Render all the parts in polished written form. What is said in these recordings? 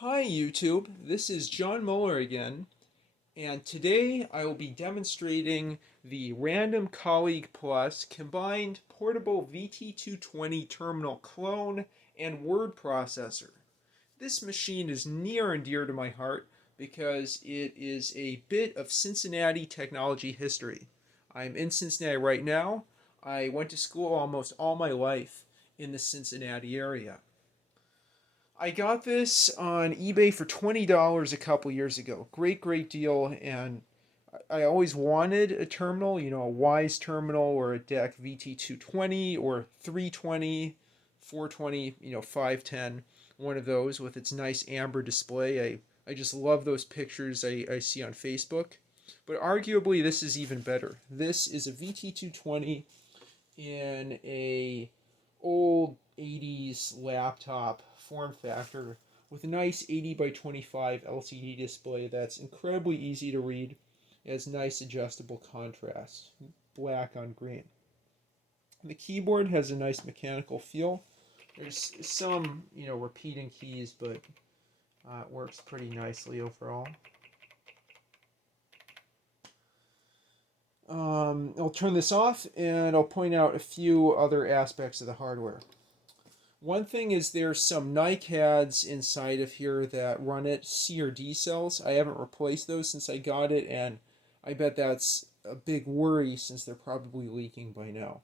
Hi YouTube, this is John Muller again, and today I will be demonstrating the Random Colleague Plus combined portable VT220 terminal clone and word processor. This machine is near and dear to my heart because it is a bit of Cincinnati technology history. I'm in Cincinnati right now. I went to school almost all my life in the Cincinnati area. I got this on eBay for $20 a couple years ago. Great deal. And I always wanted a terminal, a Wise terminal or a DEC VT220 or 320, 420, 510, one of those with its nice amber display. I just love those pictures I see on Facebook. But arguably, this is even better. This is a VT220 in a old 80s laptop form factor with a nice 80 by 25 LCD display that's incredibly easy to read. It has nice adjustable contrast, black on green. The keyboard has a nice mechanical feel. There's some, repeating keys, but it works pretty nicely overall. I'll turn this off and I'll point out a few other aspects of the hardware. One thing is there's some NiCads inside of here that run it, C or D cells. I haven't replaced those since I got it, and I bet that's a big worry since they're probably leaking by now.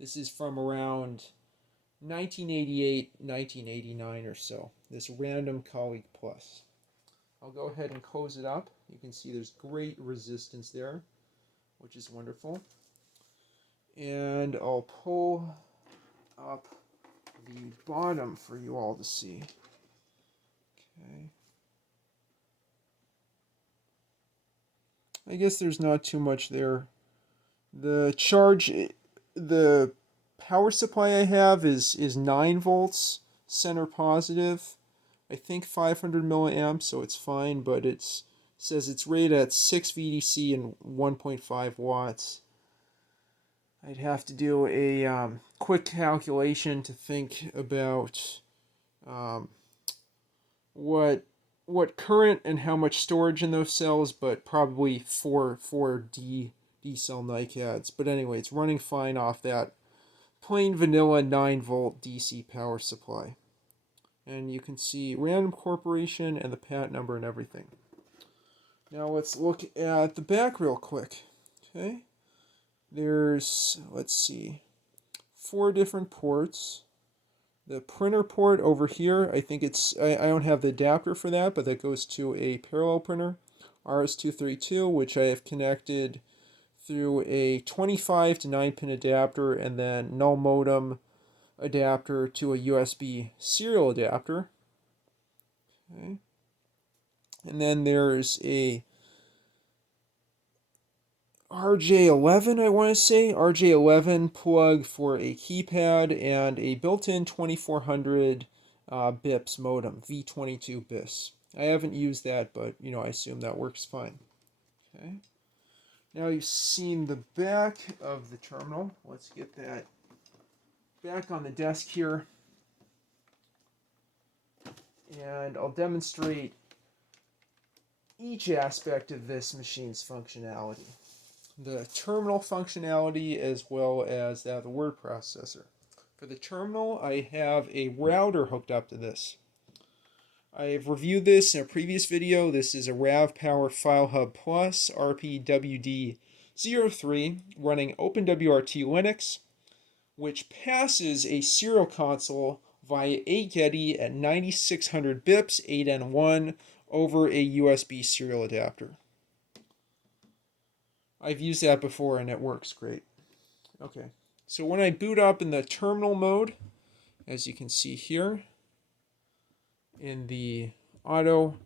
This is from around 1988, 1989 or so, this Random Colleague Plus. I'll go ahead and close it up. You can see there's great resistance there, which is wonderful. And I'll pull up the bottom for you all to see. Okay. I guess there's not too much there. The power supply I have is 9 volts, center positive. I think 500 milliamps, so it's fine, but it says it's rated at 6 VDC and 1.5 watts. I'd have to do a quick calculation to think about what current and how much storage in those cells, but probably four D cell NiCads. But anyway, it's running fine off that plain vanilla 9-volt DC power supply. And you can see Random Corporation and the patent number and everything. Now let's look at the back real quick. Okay. There's, let's see, 4 different ports. The printer port over here, I think I don't have the adapter for that, but that goes to a parallel printer, RS-232, which I have connected through a 25 to 9 pin adapter and then null modem adapter to a USB serial adapter. Okay. And then there's a RJ11, I want to say, RJ11 plug for a keypad and a built-in 2400 BIPS modem, V22 BIS. I haven't used that, but I assume that works fine. Okay. Now you've seen the back of the terminal. Let's get that back on the desk here. And I'll demonstrate each aspect of this machine's functionality. The terminal functionality as well as that of the word processor. For the terminal, I have a router hooked up to this. I've reviewed this in a previous video. This is a RavPower FileHub Plus RPWD03 running OpenWRT Linux, which passes a serial console via 8Getty at 9600 BIPS 8N1 over a USB serial adapter. I've used that before and it works great. Okay, so when I boot up in the terminal mode, as you can see here, in the auto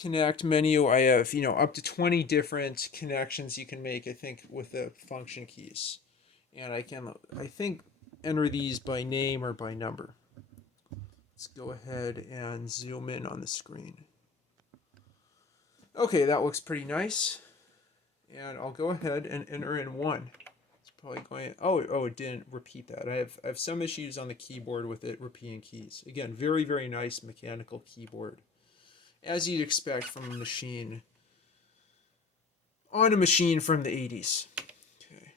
connect menu, I have, up to 20 different connections you can make, I think, with the function keys. And I think, enter these by name or by number. Let's go ahead and zoom in on the screen. Okay, that looks pretty nice. And I'll go ahead and enter in 1. It's probably going, oh, it didn't repeat that. I have some issues on the keyboard with it repeating keys. Again, very nice mechanical keyboard. as you'd expect from a machine, on a machine from the 80s. Okay.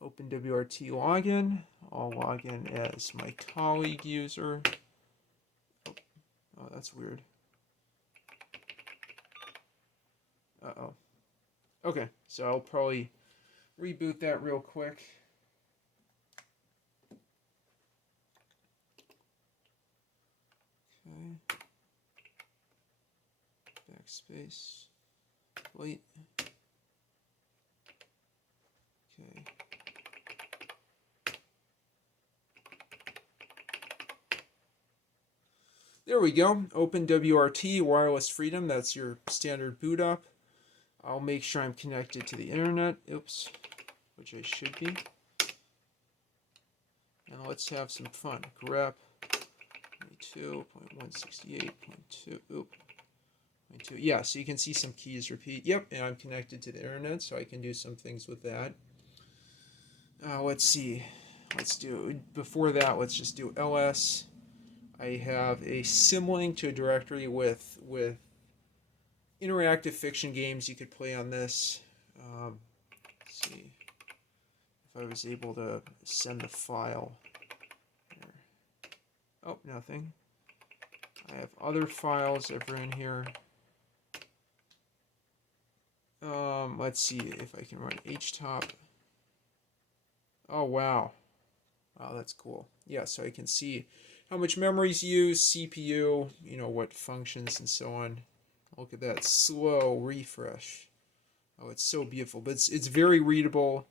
Open WRT login. I'll log in as my colleague user. Oh, that's weird. Uh-oh. Okay, so I'll probably reboot that real quick. Okay. Backspace. Wait. Okay. There we go. Open WRT, wireless freedom. That's your standard boot up. I'll make sure I'm connected to the internet. Oops. Which I should be. And let's have some fun. Grep 22.168.2. Oop. 2. Yeah, so you can see some keys repeat. Yep, and I'm connected to the internet, so I can do some things with that. Let's see. Let's do, before that, let's just do ls. I have a symlink to a directory with interactive fiction games you could play on this. Let's see if I was able to send the file. Here. Oh, nothing. I have other files over in here. Let's see if I can run htop. Oh, wow. Wow, that's cool. Yeah, so I can see how much memory is used, CPU, you know, what functions and so on. Look at that slow refresh. Oh, it's so beautiful. But it's very readable.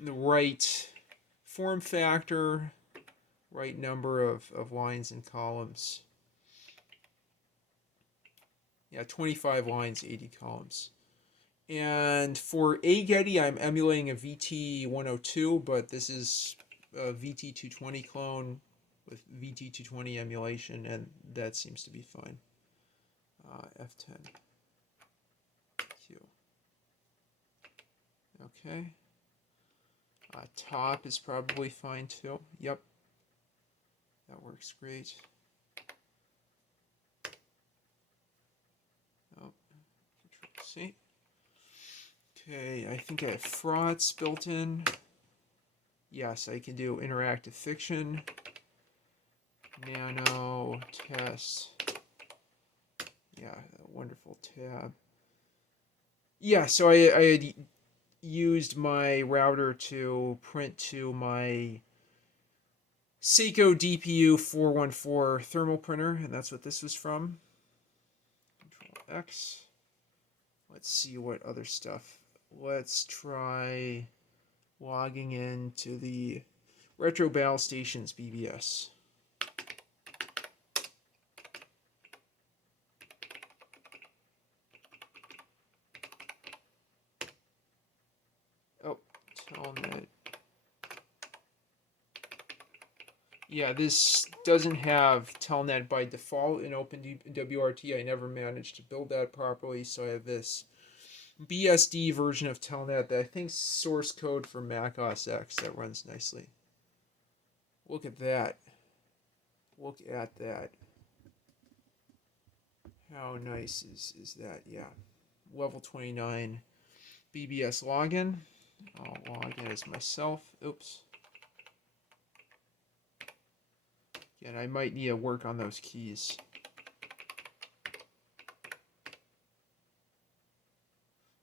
The right form factor, right number of lines and columns. Yeah, 25 lines, 80 columns. And for Getty, I'm emulating a VT102, but this is a VT220 clone with VT220 emulation, and that seems to be fine. F10. Q. Okay. Top is probably fine too. Yep. That works great. Oh, Control C. Okay, I think I have frauds built in. Yes, I can do interactive fiction, nano, test. Yeah, wonderful tab. Yeah, so I had used my router to print to my Seiko DPU 414 thermal printer, and that's what this was from. Control X. Let's see what other stuff. Let's try logging into the retrobattlestations BBS. Oh, telnet. Yeah, this doesn't have telnet by default in OpenWRT. I never managed to build that properly, so I have this BSD version of telnet that I think source code for Mac OS X that runs nicely. Look at that. Look at that. How nice is that? Yeah. Level 29 BBS login. I'll log in as myself. Oops. Again, I might need to work on those keys.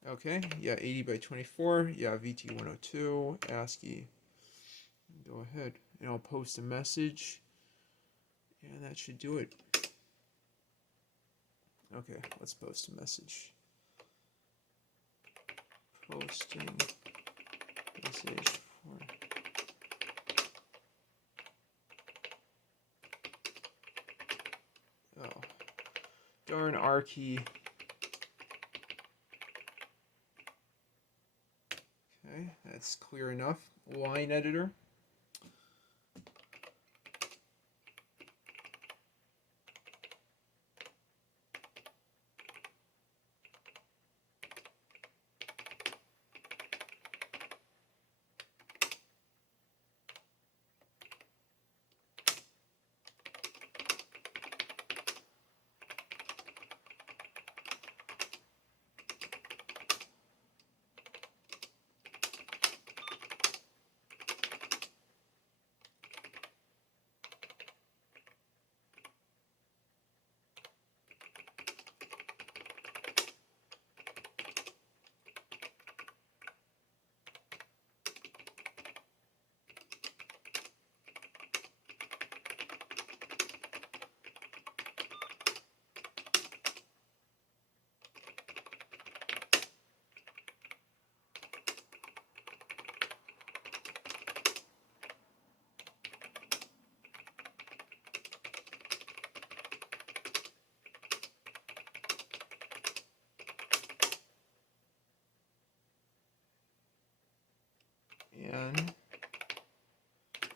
Okay, yeah, 80 by 24. Yeah, VT102, ASCII. Go ahead, and I'll post a message. And that should do it. Okay, let's post a message. Posting message for... Oh, darn R key. Okay, that's clear enough. Line editor.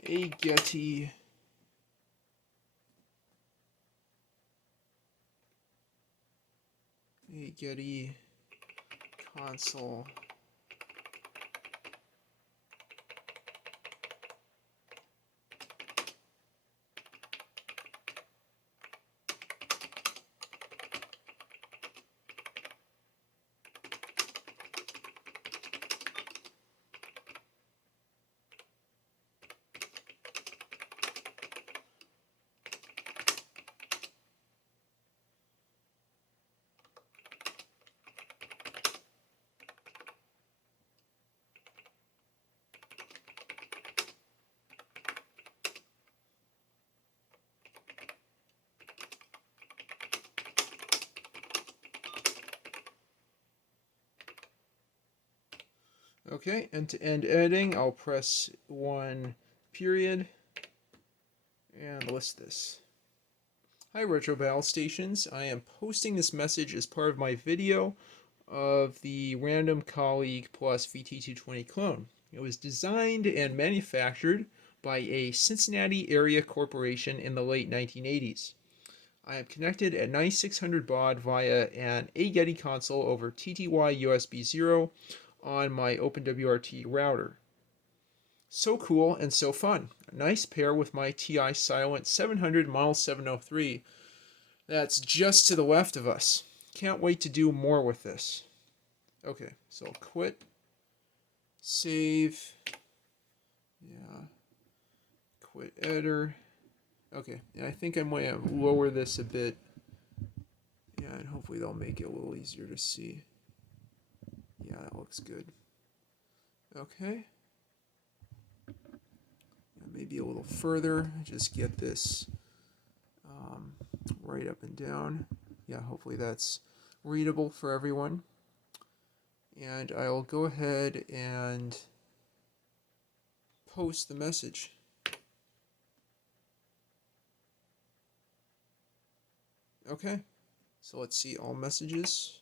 a Getty console Okay, end-to-end editing, I'll press 1 period and list this. Hi retrobattlestations, I am posting this message as part of my video of the Random Colleague PLUS VT220 clone. It was designed and manufactured by a Cincinnati area corporation in the late 1980s. I am connected at 9600 baud via an Getty console over TTY USB 0 on my OpenWRT router. So cool and so fun. A nice pair with my TI Silent 700 Model 703 that's just to the left of us. Can't wait to do more with this. Okay, so I'll quit, save, yeah, quit editor. Okay, and I think I might lower this a bit. Yeah, and hopefully they'll make it a little easier to see. Yeah, that looks good. Okay. Maybe a little further, just get this right up and down. Yeah, hopefully that's readable for everyone. And I'll go ahead and post the message. Okay, so let's see all messages.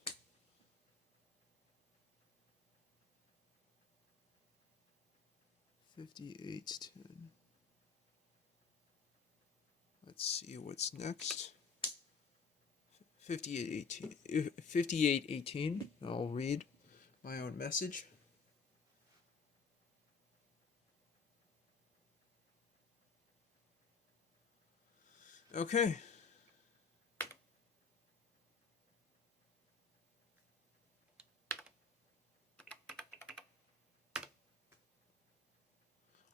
$58.10. Let's see what's next. 58.18. I'll read my own message. Okay.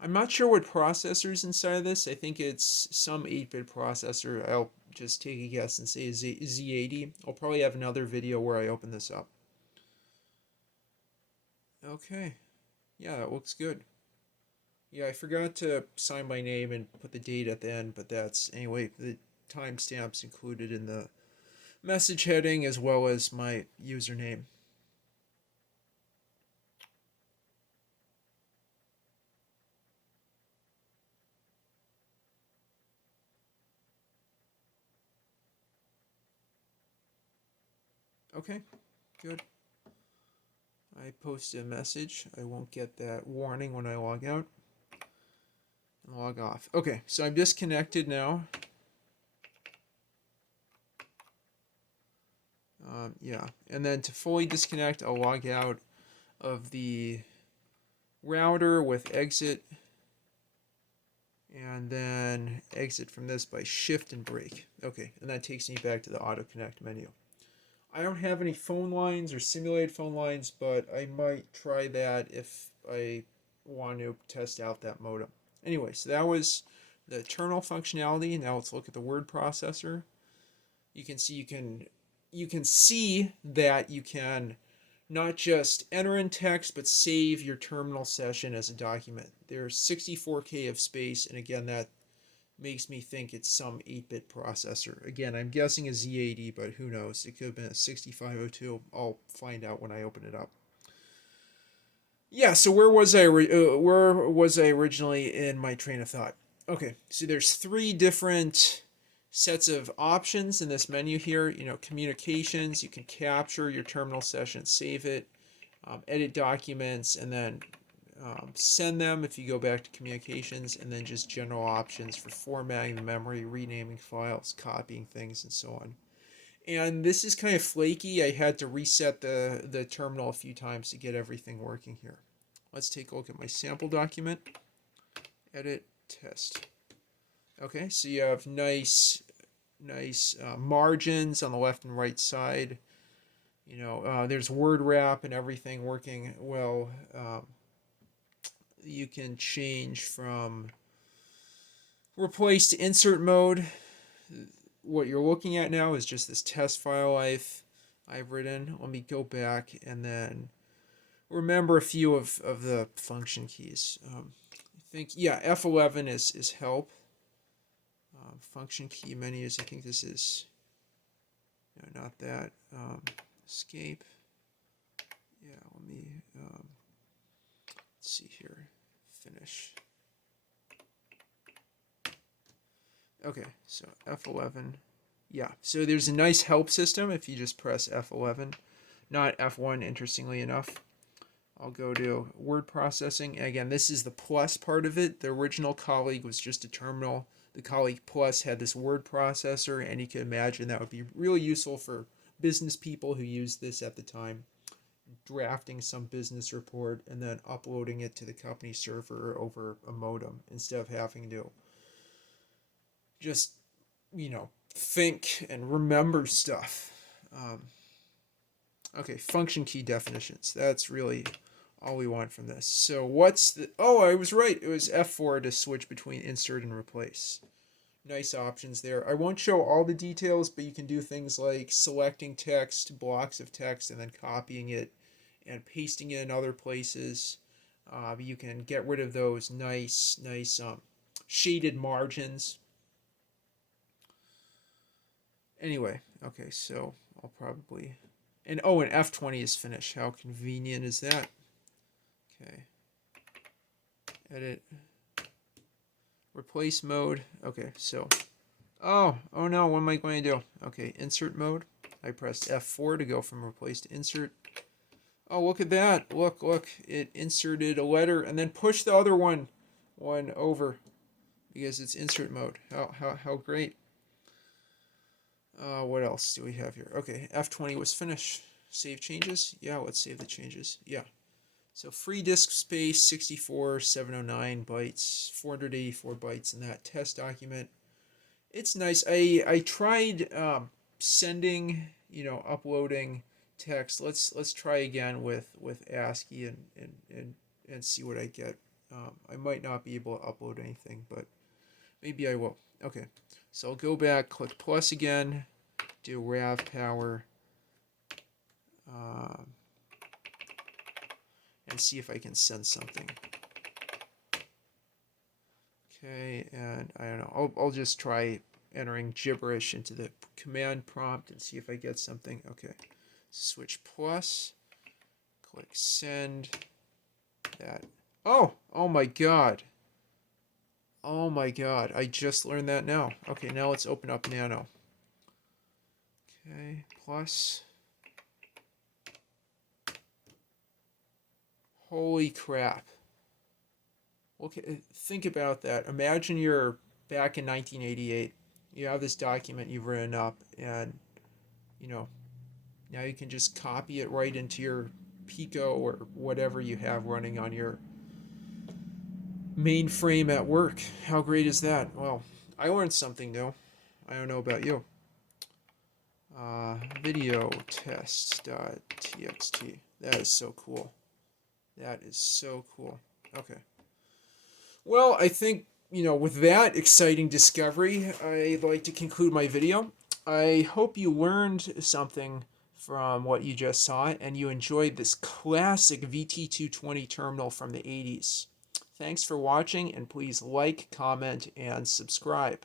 I'm not sure what processor's inside of this. I think it's some 8-bit processor. I'll just take a guess and say Z80. I'll probably have another video where I open this up. Okay. Yeah, that looks good. Yeah, I forgot to sign my name and put the date at the end, but that's, anyway, the timestamp's included in the message heading as well as my username. Okay, good. I post a message. I won't get that warning when I log out. And log off. Okay, so I'm disconnected now. Yeah, and then to fully disconnect, I'll log out of the router with exit, and then exit from this by shift and break. Okay, and that takes me back to the auto connect menu. I don't have any phone lines or simulated phone lines, but I might try that if I want to test out that modem. Anyway, so that was the terminal functionality. Now let's look at the word processor. You can see that you can not just enter in text, but save your terminal session as a document. There's 64K of space, and again, that makes me think it's some 8-bit processor. Again, I'm guessing a Z80, but who knows? It could have been a 6502. I'll find out when I open it up. Yeah, so where was I originally in my train of thought? Okay, so there's 3 different sets of options in this menu here. You know, communications, you can capture your terminal session, save it, edit documents, and then send them if you go back to communications, and then just general options for formatting the memory, renaming files, copying things, and so on. And this is kind of flaky. I had to reset the terminal a few times to get everything working here. Let's take a look at my sample document. Edit, test. Okay, so you have nice margins on the left and right side. There's word wrap and everything working well. You can change from replace to insert mode. What you're looking at now is just this test file I've written. Let me go back and then remember a few of the function keys. I think, yeah, F11 is help. Function key menus, I think this is, no, not that. Escape. Yeah, let me, let's see here. Finish. Okay, so F11. Yeah, so there's a nice help system if you just press F11, not F1, interestingly enough. I'll go to word processing. Again, this is the plus part of it. The original Colleague was just a terminal. The Colleague Plus had this word processor, and you can imagine that would be really useful for business people who used this at the time, drafting some business report and then uploading it to the company server over a modem instead of having to just, think and remember stuff. Okay, function key definitions. That's really all we want from this. So what's the... Oh, I was right. It was F4 to switch between insert and replace. Nice options there. I won't show all the details, but you can do things like selecting text, blocks of text, and then copying it and pasting it in other places. You can get rid of those nice shaded margins. Anyway, okay, so I'll probably... And F20 is finished. How convenient is that? Okay. Edit. Replace mode. Okay, so... Oh no, what am I going to do? Okay, insert mode. I pressed F4 to go from replace to insert. Oh, look at that. Look. It inserted a letter and then pushed the other one over because it's insert mode. How great. What else do we have here? Okay, F20 was finished. Save changes? Yeah, let's save the changes. Yeah. So free disk space, 64,709 bytes, 484 bytes in that test document. It's nice. I tried sending, uploading text. Let's try again with ASCII and see what I get. I might not be able to upload anything, but maybe I will. Okay, so I'll go back, click plus again, do RAV power, and see if I can send something. Okay, and I don't know. I'll just try entering gibberish into the command prompt and see if I get something. Okay, switch plus, click send. That. Oh my god. Oh my god, I just learned that now. Okay, now let's open up Nano. Okay, plus. Holy crap. Okay, think about that. Imagine you're back in 1988. You have this document you've written up, and, now you can just copy it right into your Pico or whatever you have running on your mainframe at work. How great is that? Well, I learned something new. I don't know about you. Video test.txt. That is so cool. That is so cool. Okay. Well, I think, with that exciting discovery, I'd like to conclude my video. I hope you learned something from what you just saw, and you enjoyed this classic VT220 terminal from the 80s. Thanks for watching, and please like, comment, and subscribe.